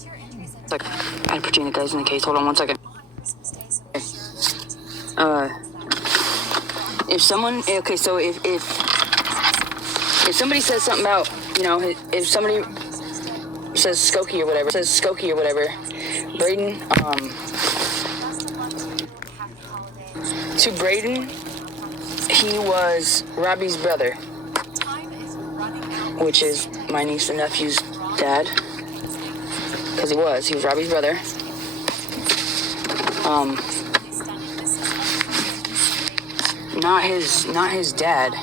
It's like, I had to put you guys in the case. Hold on 1 second. If someone, okay, so if somebody says something about, if somebody says Skokie or whatever, Braden, to Braden, he was Robbie's brother, which is my niece and nephew's dad, because he was Robbie's brother. Not his dad.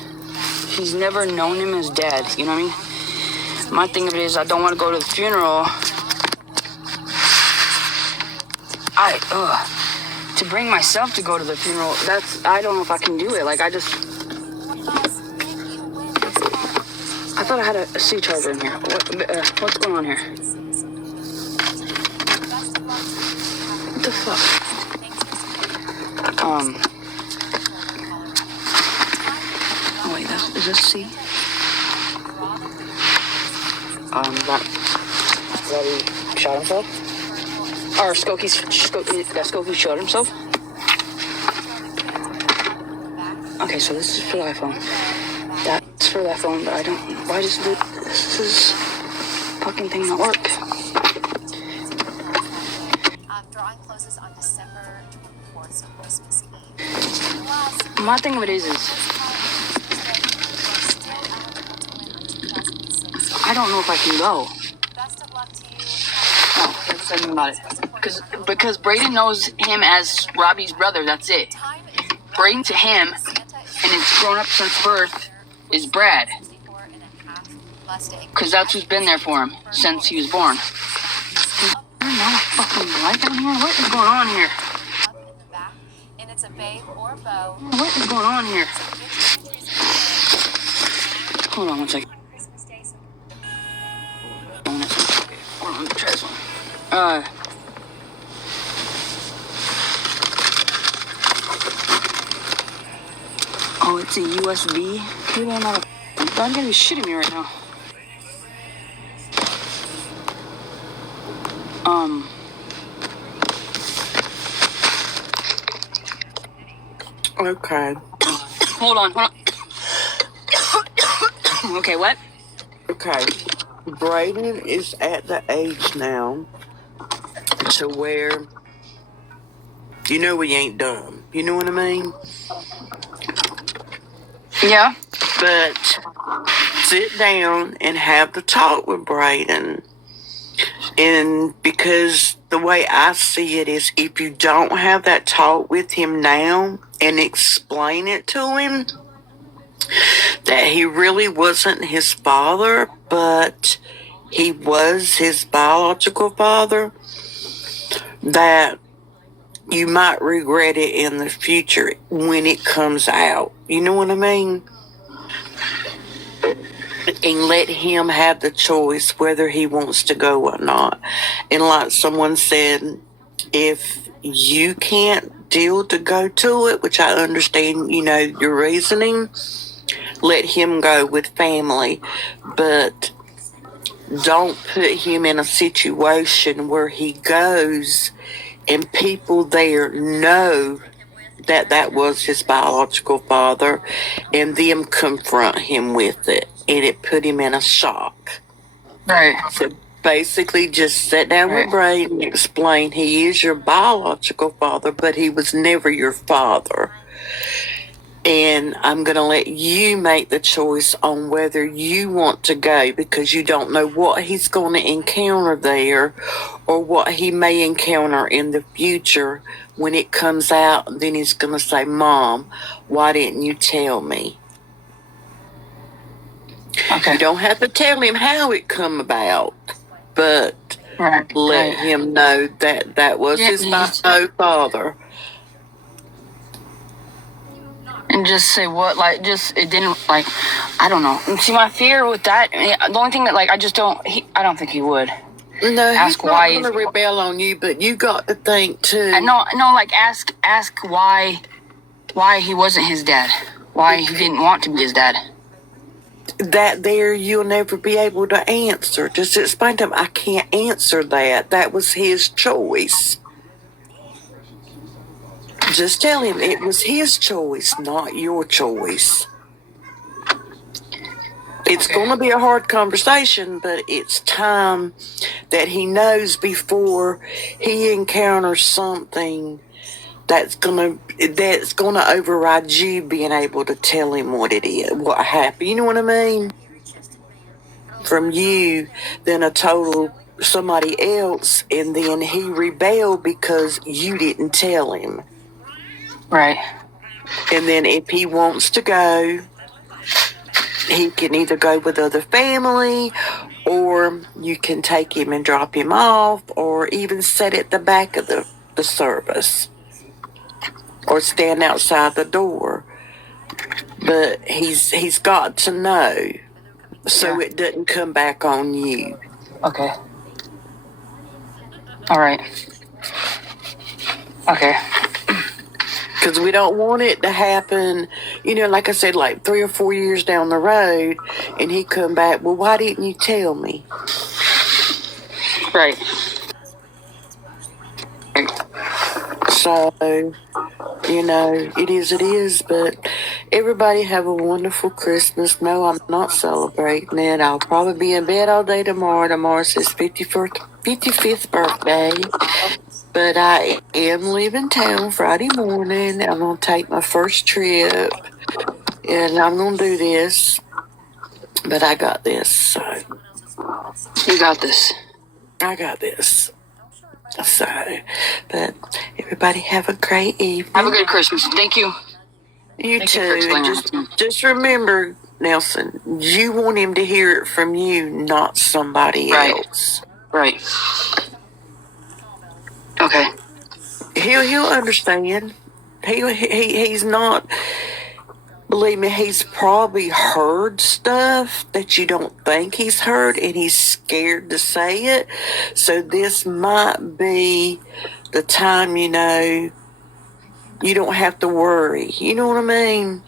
He's never known him as dad, you know what I mean? My thing of it is, I don't want to go to the funeral. To bring myself to go to the funeral, I don't know if I can do it. Like, I thought I had a C charger in here. What's going on here? What the fuck? Oh wait, is this C? That he shot himself? Or Skokie shot himself? Okay, so this is for the iPhone. That's for the iPhone, but I don't... Why does this fucking thing not work? Drawing closes on December 24th, so Christmas Eve. My thing of it is I don't know if I can go. Best of luck to you. Oh, let's say about it. Because Braden knows him as Robbie's brother, that's it. Braden to him, and it's grown up since birth, is Brad. Because that's who's been there for him since he was born. Is there not a fucking light down here? What is going on here? And it's a babe or a bow. What is going on here? Hold on 1 second. Hold on, let me try this one. Oh, it's a USB. People are not. I'm gonna be shitting me right now. Okay. Hold on. Okay, what? Okay. Braden is at the age now to where, we ain't dumb. You know what I mean? Yeah. But sit down and have the talk with Braden. And because the way I see it is, if you don't have that talk with him now and explain it to him, that he really wasn't his father, but he was his biological father, that you might regret it in the future when it comes out. You know what I mean? And let him have the choice whether he wants to go or not. And like someone said, if you can't deal to go to it, which I understand, your reasoning, let him go with family. But don't put him in a situation where he goes and people there know that was his biological father, and them confront him with it, and it put him in a shock. Right. So basically just sit down with Braden and explain he is your biological father, but he was never your father. And I'm going to let you make the choice on whether you want to go, because you don't know what he's going to encounter there or what he may encounter in the future. When it comes out, then he's going to say, Mom, why didn't you tell me? Okay. You don't have to tell him how it come about, but let him know that was his father. And just say what, it didn't, I don't know. And see, my fear with that, the only thing that, I don't think he would. No, he's not going to rebel on you, but you got to think, too. Ask why he wasn't his dad. Why he didn't want to be his dad. that there you'll never be able to answer. Just explain to him, I can't answer that. That was his choice. Just tell him it was his choice, not your choice. It's going to be a hard conversation, but it's time that he knows before he encounters something that's gonna override you being able to tell him what it is, what happened. You know what I mean? From you, then a total somebody else, and then he rebelled because you didn't tell him. Right. And then if he wants to go, he can either go with other family, or you can take him and drop him off, or even sit at the back of the service, or stand outside the door. But he's got to know, so it doesn't come back on you. Okay. All right. Okay. Because we don't want it to happen, like I said, like 3 or 4 years down the road, and he come back, well, why didn't you tell me? Right. So, it is, but everybody have a wonderful Christmas. No, I'm not celebrating it. I'll probably be in bed all day tomorrow. Tomorrow's his 55th birthday. But I am leaving town Friday morning. I'm going to take my first trip, and I'm going to do this. But I got this, so. You got this. I got this. So, but everybody have a great evening. Have a good Christmas. Thank you. You Thank too. you for explaining And that to me. just remember, Nelson, you want him to hear it from you, not somebody else. Right. Okay. He'll understand. He's not. Believe me, he's probably heard stuff that you don't think he's heard, and he's scared to say it. So this might be the time, you don't have to worry. You know what I mean?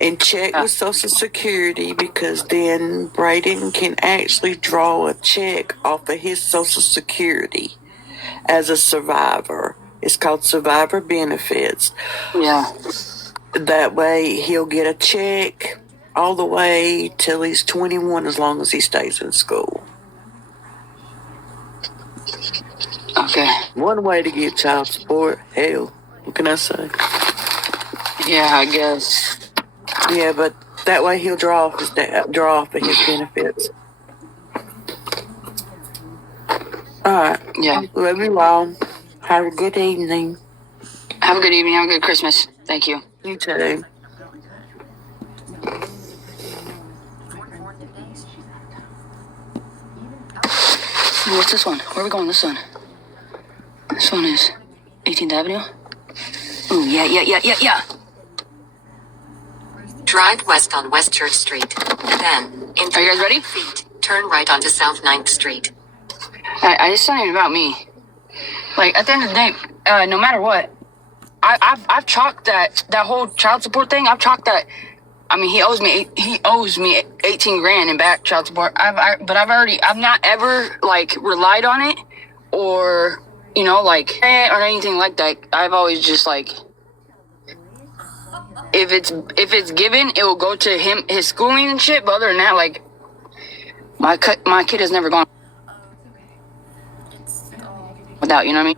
And check with Social Security, because then Braden can actually draw a check off of his Social Security as a survivor. It's called survivor benefits. Yeah. That way he'll get a check all the way till he's 21, as long as he stays in school. Okay. One way to get child support. Hell, what can I say? Yeah, I guess. Yeah, but that way he'll draw off his benefits. All right. Yeah. Love you all. Have a good evening. Have a good evening. Have a good Christmas. Thank you. You too. What's this one? Where are we going this one? This one is 18th Avenue. Oh, yeah. Drive west on West Church Street. Then, in Are you guys ready? feet, turn right onto South 9th Street. It's not even about me. Like, at the end of the day, no matter what, I've chalked that whole child support thing. I've chalked that. I mean, he owes me 18 grand in back child support. I've not ever like relied on it or or anything like that. I've always just like, if it's given, it will go to him, his schooling and shit. But other than that, like, my kid has never gone without. You know what I mean?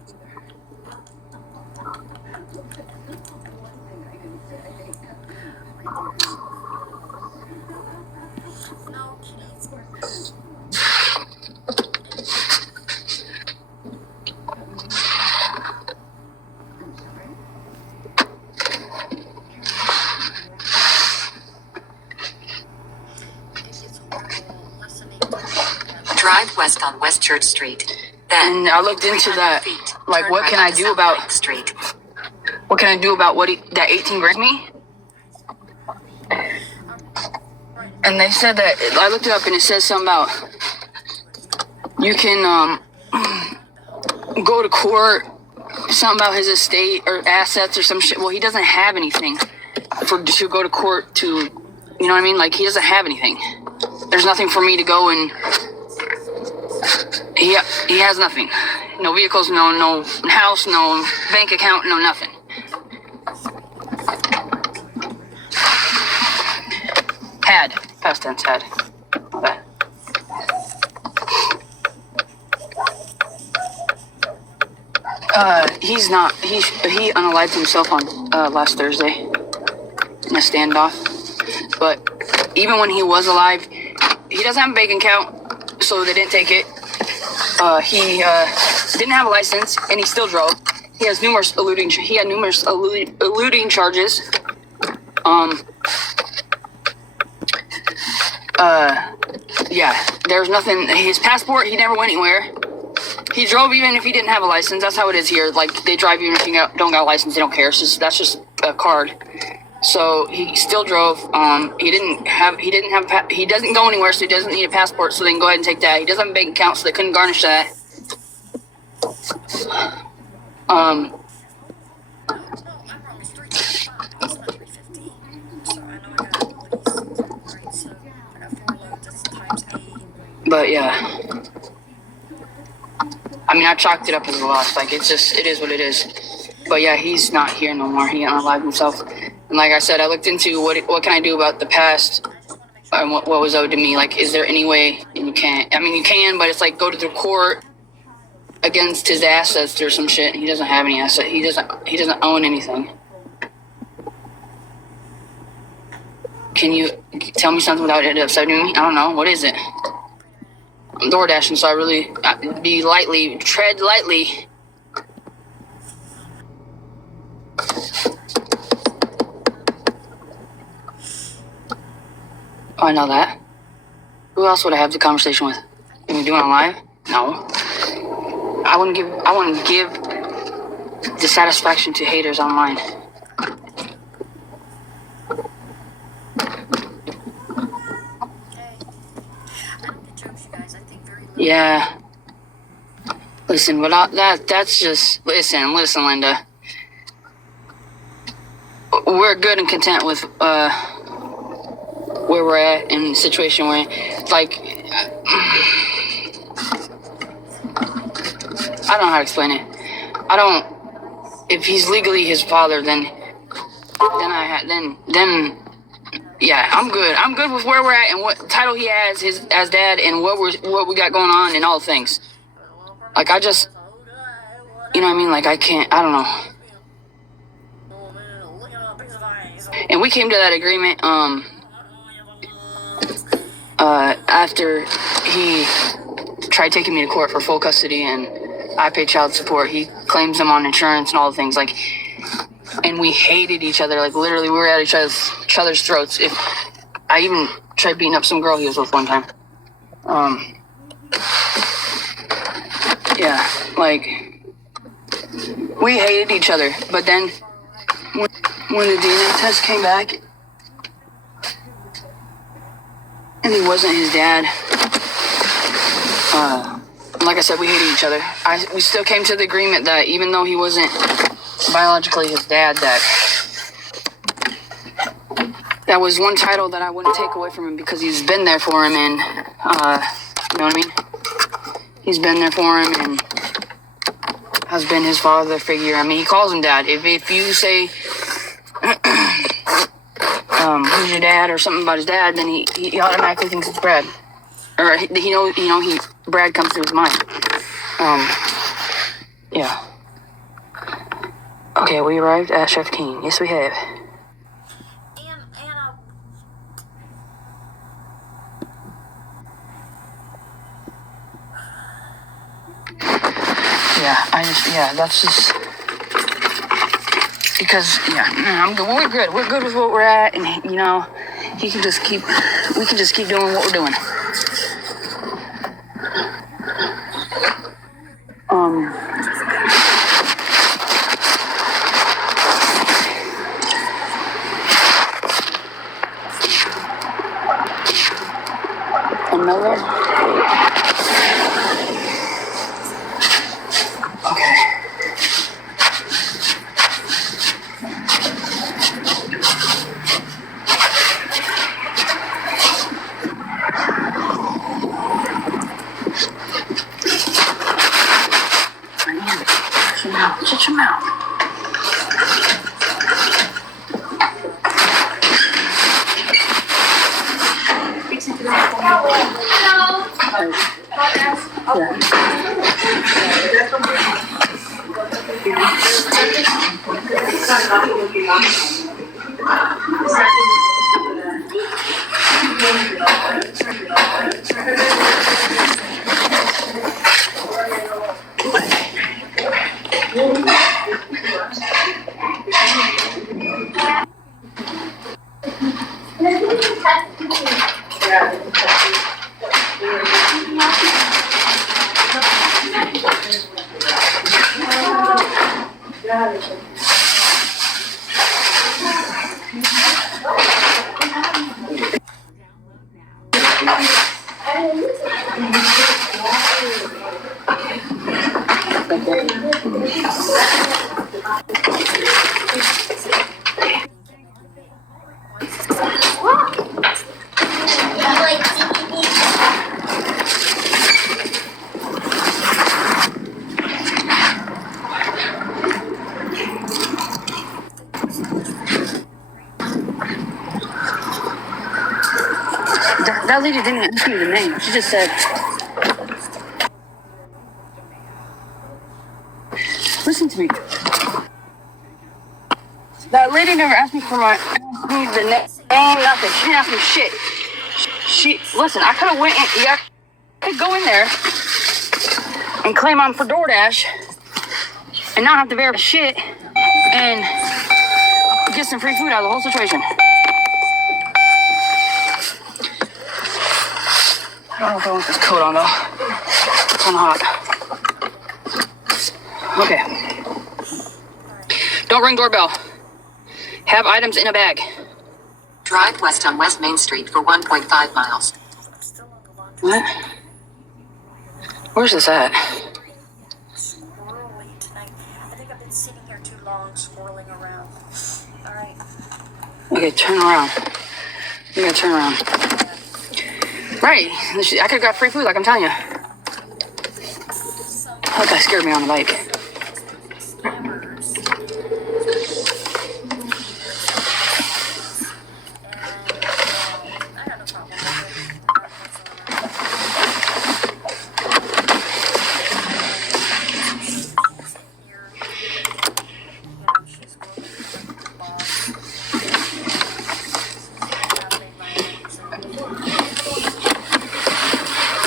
Drive west on West Church Street. Then, And I looked into that. Like, what can I do about Street? what can I do about that 18 grand me? And they said that, I looked it up and it says something about you can go to court, something about his estate or assets or some shit. Well, he doesn't have anything to go to court to You know what I mean? Like, he doesn't have anything. There's nothing for me to go and... He has nothing. No vehicles, no house, no bank account, no nothing. Had. Past tense, had. All that. He's not. He unalived himself on last Thursday in a standoff. But even when he was alive, he doesn't have a bank account, so they didn't take it. He didn't have a license, and he still drove. He has numerous eluding. He had numerous eluding charges. Yeah. There's nothing. His passport. He never went anywhere. He drove even if he didn't have a license. That's how it is here. Like, they drive even if you don't got a license. They don't care. That's just a card. So he still drove. He doesn't go anywhere, so he doesn't need a passport. So they can go ahead and take that. He doesn't have a bank account, so they couldn't garnish that. But yeah. I mean, I chalked it up as a loss. Like, it is what it is. But yeah, he's not here no more. He unalived himself. And like I said, I looked into what can I do about the past and what was owed to me. Like, is there any way? And you can't. I mean, you can, but it's like go to the court against his assets or some shit. He doesn't have any asset. He doesn't own anything. Can you tell me something without it upsetting me? I don't know. What is it? I'm door dashing, so I really tread lightly. Oh, I know that. Who else would I have the conversation with? Are we doing it live? No. I wouldn't give the satisfaction to haters online. Yeah. Listen, but that's just... Listen, Linda. We're good and content with where we're at in the situation we're in. Like, I don't know how to explain it. If he's legally his father, then yeah, I'm good. I'm good with where we're at and what title he has as dad and what we got going on and all the things. Like, I just, you know what I mean? Like, I don't know. And we came to that agreement, after he tried taking me to court for full custody and I paid child support. He claims I'm on insurance and all the things, like, and we hated each other. Like, literally, we were at each other's throats. If I even tried beating up some girl he was with one time. Yeah, like, we hated each other. But then, when the DNA test came back, and he wasn't his dad, like I said, we hated each other. We still came to the agreement that even though he wasn't biologically his dad, that was one title that I wouldn't take away from him because he's been there for him and, you know what I mean? He's been there for him and has been his father figure. I mean, he calls him dad. If you say, who's your dad or something about his dad, then he automatically thinks it's Brad. Or Brad comes to his mind. Yeah. Okay, we arrived at Chef King. Yes, we have. That's just because, I'm good. We're good. We're good with what we're at, and we can just keep doing what we're doing. Another. Okay. Shut your mouth. That lady didn't ask me the name. She just said, listen to me. That lady never asked me the name, nothing. She didn't ask me shit. Listen, I could have went in, I could go in there and claim I'm for DoorDash and not have to verify shit and get some free food out of the whole situation. I don't know if I want this coat on though. It's kind of hot. Okay. Don't ring doorbell. Have items in a bag. Drive west on West Main Street for 1.5 miles. What? Where's this at? Squirrely tonight. I think I've been sitting here too long, swirling around. All right. Okay, turn around. You gotta turn around. Right. I could've got free food, like I'm telling you. That guy scared me on the bike.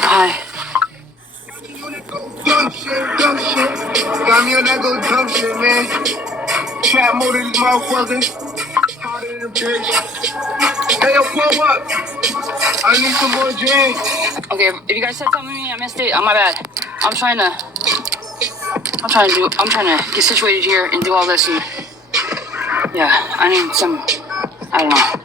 Hi. Dumb shit. Got me on that go dumb shit, man. Trap mode in this motherfucker. Harder than a bitch. Hey, yo, pull up. I need some more drinks. Okay, if you guys said something to me, I missed it. My bad. I'm trying to get situated here and do all this and yeah, I need some, I don't know.